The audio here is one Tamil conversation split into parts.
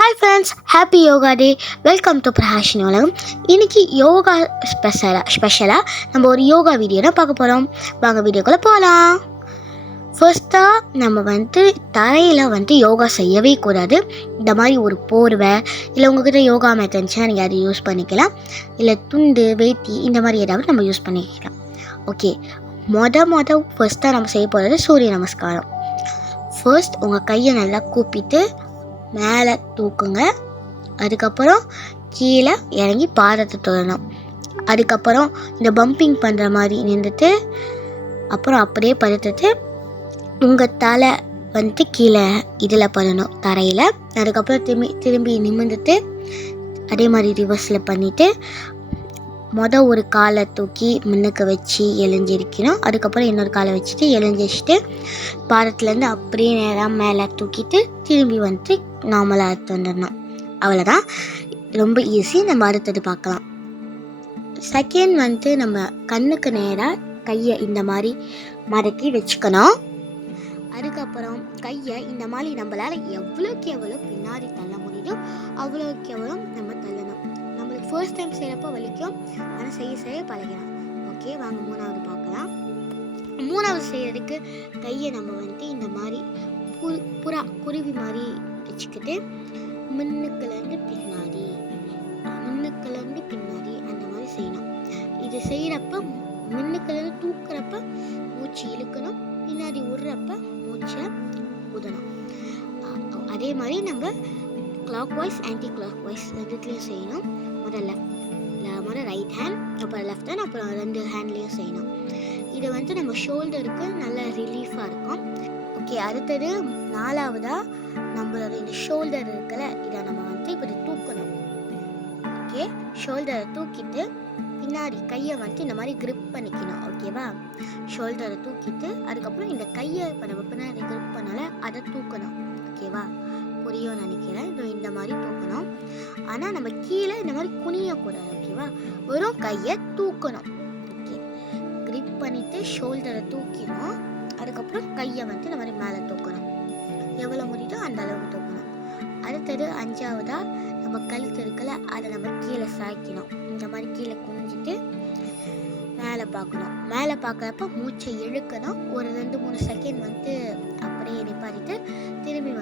Hi friends, happy yoga day. Welcome to Prakashini உலகம். இன்றைக்கி யோகா ஸ்பெஷலாக நம்ம ஒரு யோகா வீடியோ தான் பார்க்க போகிறோம். வாங்க வீடியோக்குள்ளே போகலாம். ஃபர்ஸ்ட்டாக நம்ம தரையில் யோகா செய்யவே கூடாது. இந்த மாதிரி ஒரு போர்வை இல்லை உங்கள்கிட்ட யோகா மேட் இருந்துச்சுன்னா நீங்கள் அதை யூஸ் பண்ணிக்கலாம். இல்லை துண்டு வேட்டி இந்த மாதிரி ஏதாவது நம்ம யூஸ் பண்ணிக்கலாம். ஓகே, ஃபர்ஸ்ட்டாக நம்ம செய்ய போகிறது சூரிய நமஸ்காரம். ஃபர்ஸ்ட் உங்கள் கையை நல்லா கூப்பிட்டு மேலே தூக்குங்க. அதுக்கப்புறம் கீழே இறங்கி பாதத்தை தொடரணும். அதுக்கப்புறம் இந்த பம்பிங் பண்ணுற மாதிரி நின்றுட்டு அப்புறம் அப்படியே படுத்துட்டு உங்கள் தலை கீழே இதில் பண்ணணும், தரையில். அதுக்கப்புறம் திரும்பி நிமிர்ந்துட்டு அதே மாதிரி ரிவர்ஸில் பண்ணிவிட்டு ஒரு காலை தூக்கி முன்னுக்கு வச்சு எழுஞ்சிருக்கணும். அதுக்கப்புறம் இன்னொரு காலை வச்சுட்டு எழுஞ்சிச்சிட்டு பாதத்துலேருந்து அப்படியே நேராக மேலே தூக்கிட்டு திரும்பி நார்மலாக எடுத்து வந்துடணும். அவ்வளோதான், ரொம்ப ஈஸி. நம்ம அடுத்தது பார்க்கலாம். செகண்ட் நம்ம கண்ணுக்கு நேராக கையை இந்த மாதிரி மடக்கி வச்சுக்கணும். அதுக்கப்புறம் கையை இந்த மாதிரி நம்மளால் எவ்வளோக்கு எவ்வளோ பின்னாடி தள்ள முடியுதோ அவ்வளோக்கு எவ்வளோ நம்ம தள்ளணும். நம்மளுக்கு ஃபர்ஸ்ட் டைம் செய்கிறப்போ வலிக்கும், ஆனால் செய்ய பழகலாம். ஓகே, வாங்க மூணாவது பார்க்கலாம். மூணாவது செய்கிறதுக்கு கையை நம்ம இந்த மாதிரி குருவி மாதிரி வச்சுக்கிட்டு முன்னுக்குலேருந்து பின்னாடி அந்த மாதிரி செய்யணும். இது செய்கிறப்ப முன்னுக்குலேருந்து தூக்குறப்ப மூச்சு இழுக்கணும், பின்னாடி விடுறப்ப மூச்சை ஊதணும். அதே மாதிரி நம்ம clockwise anticlockwise ரெண்டுத்துலேயும் செய்யணும். முதல்ல ரைட் ஹேண்ட், அப்புறம் லெஃப்ட் ஹேண்ட், அப்புறம் ரெண்டு ஹேண்ட்லேயும் செய்யணும். இது நம்ம ஷோல்டருக்கு நல்ல ரிலீஃபாக இருக்கும். ஓகே, அடுத்தது நாலாவதாக நம்மளோட இந்த ஷோல்டர் இருக்குல்ல, இதை நம்ம இப்படி தூக்கணும். ஓகே, ஷோல்டரை தூக்கிட்டு பின்னாடி கையை இந்த மாதிரி கிரிப் பண்ணிக்கணும். ஓகேவா, ஷோல்டரை தூக்கிட்டு அதுக்கப்புறம் இந்த கையை இப்போ நம்ம பின்னாடி கிரிப் பண்ணல அதை தூக்கணும். ஓகேவா, புரியும் நினைக்கிறேன். இந்த மாதிரி தூக்கணும், ஆனால் நம்ம கீழே இந்த மாதிரி குனியக்கூடாது. ஓகேவா, வெறும் கையை தூக்கணும். ஓகே, கிரிப் பண்ணிவிட்டு ஷோல்டரை தூக்கிடும். அதுக்கப்புறம் கையை இந்த மாதிரி மேலே தூக்கணும். எவ்வளோ முடியுதோ அந்த அளவுக்கு தூக்கணும். அடுத்தது அஞ்சாவதாக நம்ம கழுத்து இருக்குல்ல, அதை நம்ம கீழே சாய்க்கணும். இந்த மாதிரி கீழே குனிஞ்சிட்டு மேலே பார்க்கணும். மேலே பார்க்குறப்ப மூச்சை இழுக்கணும். ஒரு 2-3 செகண்ட் அப்படியே நிப்பாட்டிட்டு திரும்பி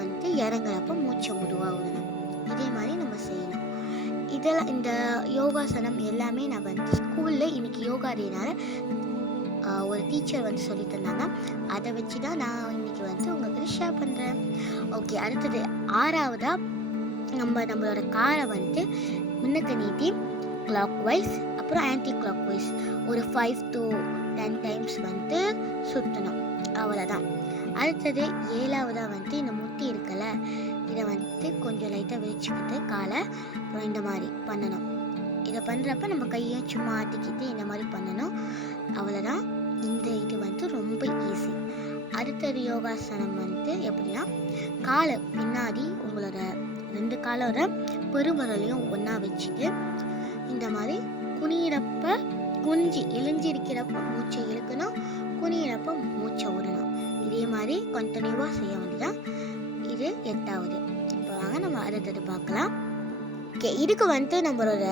இறங்குறப்ப மூச்சை மெதுவாக விடணும். இதே மாதிரி நம்ம செய்யணும். இதெல்லாம் இந்த யோகாசனம் எல்லாமே நான் ஸ்கூலில் இன்னைக்கு யோகா டேனால ஒரு டீச்சர் சொல்லி தந்தாங்க. அதை வச்சு தான் நான் இன்னைக்கு உங்களுக்கு ஷேர் பண்ணுறேன். ஓகே, அடுத்தது ஆறாவதாக நம்மளோட காரை முன்னுக்கு நீட்டி கிளாக் வைஸ் அப்புறம் ஆன்டி கிளாக் வைஸ் ஒரு 5 to 10 டைம்ஸ் சுற்றணும். அவ்வளோதான். அடுத்தது ஏழாவதாக இந்த முட்டி இருக்குல்ல, இதை கொஞ்சம் லைட்டாக விரிச்சுக்கிட்டு காலை அப்புறம் இந்த மாதிரி பண்ணணும். இதை பண்ணுறப்ப நம்ம கையை சும்மா ஆட்டிக்கிட்டு இந்த மாதிரி பண்ணணும். அவ்வளோதான். இது ரொம்ப ஈஸி. அடுத்தது யோகாசனம் எப்படின்னா, காலை பின்னாடி உங்களோட 2 காலோட பெருவிரலையும் ஒன்றா வச்சுட்டு இந்த மாதிரி குனிஞ்சு எழுஞ்சிருக்கிறப்ப மூச்சை இழுக்கணும், குனியிறப்ப மூச்சை விடணும். இதே மாதிரி கண்டினியூவாக செய்ய வேண்டியதான். இது 8வது. இப்போ வாங்க நம்ம அடுத்தது பார்க்கலாம். ஓகே, இதுக்கு நம்மளோட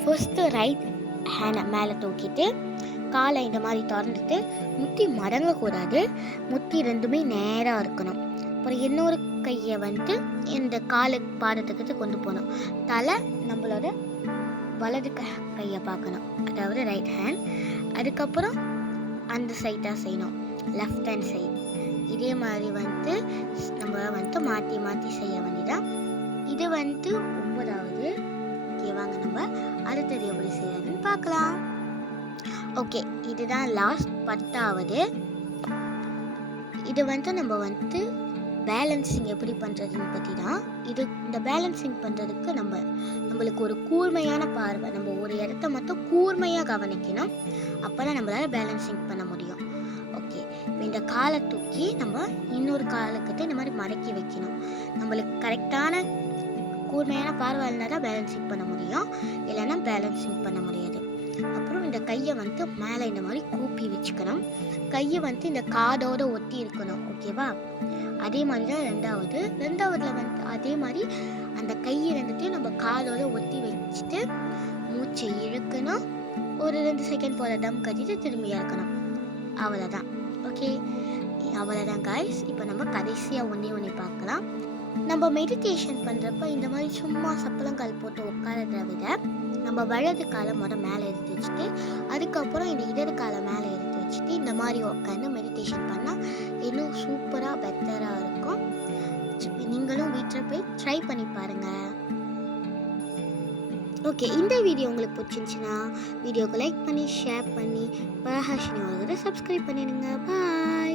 ஃபர்ஸ்ட்டு ரைட் ஹேண்டை மேலே தூக்கிட்டு காலை இந்த மாதிரி திறந்துட்டு முட்டி மடங்கக்கூடாது, முட்டி ரெண்டுமே நேராக இருக்கணும். அப்புறம் இன்னொரு கையை இந்த காலு பாதத்துக்கு கொண்டு போகணும். தலை நம்மளோட வலது கையை பார்க்கணும், அதாவது ரைட் ஹேண்ட். அதுக்கப்புறம் அந்த சைடாக செய்யணும், லெஃப்ட் ஹேண்ட் சைடு. இதே மாதிரி நம்ம மாற்றி செய்ய வேண்டியதான். இது 9வது. ஓகே, வாங்க நம்ம அடுத்தது எப்படி செய்யறதுன்னு பார்க்கலாம். ஓகே, இதுதான் லாஸ்ட் 10வது. இது நம்ம பேலன்சிங் எப்படி பண்ணுறதுன்னு பற்றி தான். இந்த பேலன்சிங் பண்ணுறதுக்கு நம்மளுக்கு ஒரு கூர்மையான பார்வை, நம்ம ஒரு இடத்த மட்டும் கூர்மையாக கவனிக்கணும். அப்போ தான் நம்மளால் பேலன்சிங் பண்ண முடியும். ஓகே, இப்போ இந்த காலை தூக்கி நம்ம இன்னொரு காலுக்கிட்ட இந்த மாதிரி மடக்கி வைக்கணும். நம்மளுக்கு கரெக்டான கூர்மையான பார்வை இருந்தால் தான் பேலன்சிங் பண்ண முடியும், இல்லைன்னா பேலன்சிங் பண்ண முடியாது. அப்புறம் இந்த கையை மேலே இந்த மாதிரி கூப்பி வச்சுக்கணும். கையை இந்த காதோடு ஒட்டி இருக்கணும். ஓகேவா, அதே மாதிரி தான் ரெண்டாவதுல அதே மாதிரி அந்த அந்த கையை ரெண்டுத்தையும் நம்ம காலோட ஒட்டி வச்சுட்டு மூச்சை இழுக்கணும். ஒரு 2 செகண்ட் போல தம் கட்டிட்டு திரும்பி இறக்கணும். அவ்வளோதான். ஓகே, அவ்வளோதான் காய்ஸ். இப்போ நம்ம கடைசியாக ஒன்று பார்க்கலாம். நம்ம மெடிடேஷன் பண்ணுறப்ப இந்த மாதிரி சும்மா சப்பளங்கால் போட்டு உட்காரத விட நம்ம வலது காலை மேலே எடுத்து வச்சுட்டு அதுக்கப்புறம் இந்த இடது காலை மேலே எடுத்து வச்சுட்டு இந்த மாதிரி உட்காந்து மெடிடேஷன் பண்ணால் இன்னும் சூப்பராக பெட்டராக இருக்கும். நீங்களும் வீட்டில் போய் ட்ரை பண்ணி பாருங்கள். ஓகே, இந்த வீடியோ உங்களுக்கு பிடிச்சிருந்துச்சுன்னா வீடியோக்கு லைக் பண்ணி ஷேர் பண்ணி பரஹாஷினி உலகத்தை சப்ஸ்கிரைப் பண்ணிடுங்க. பாய்.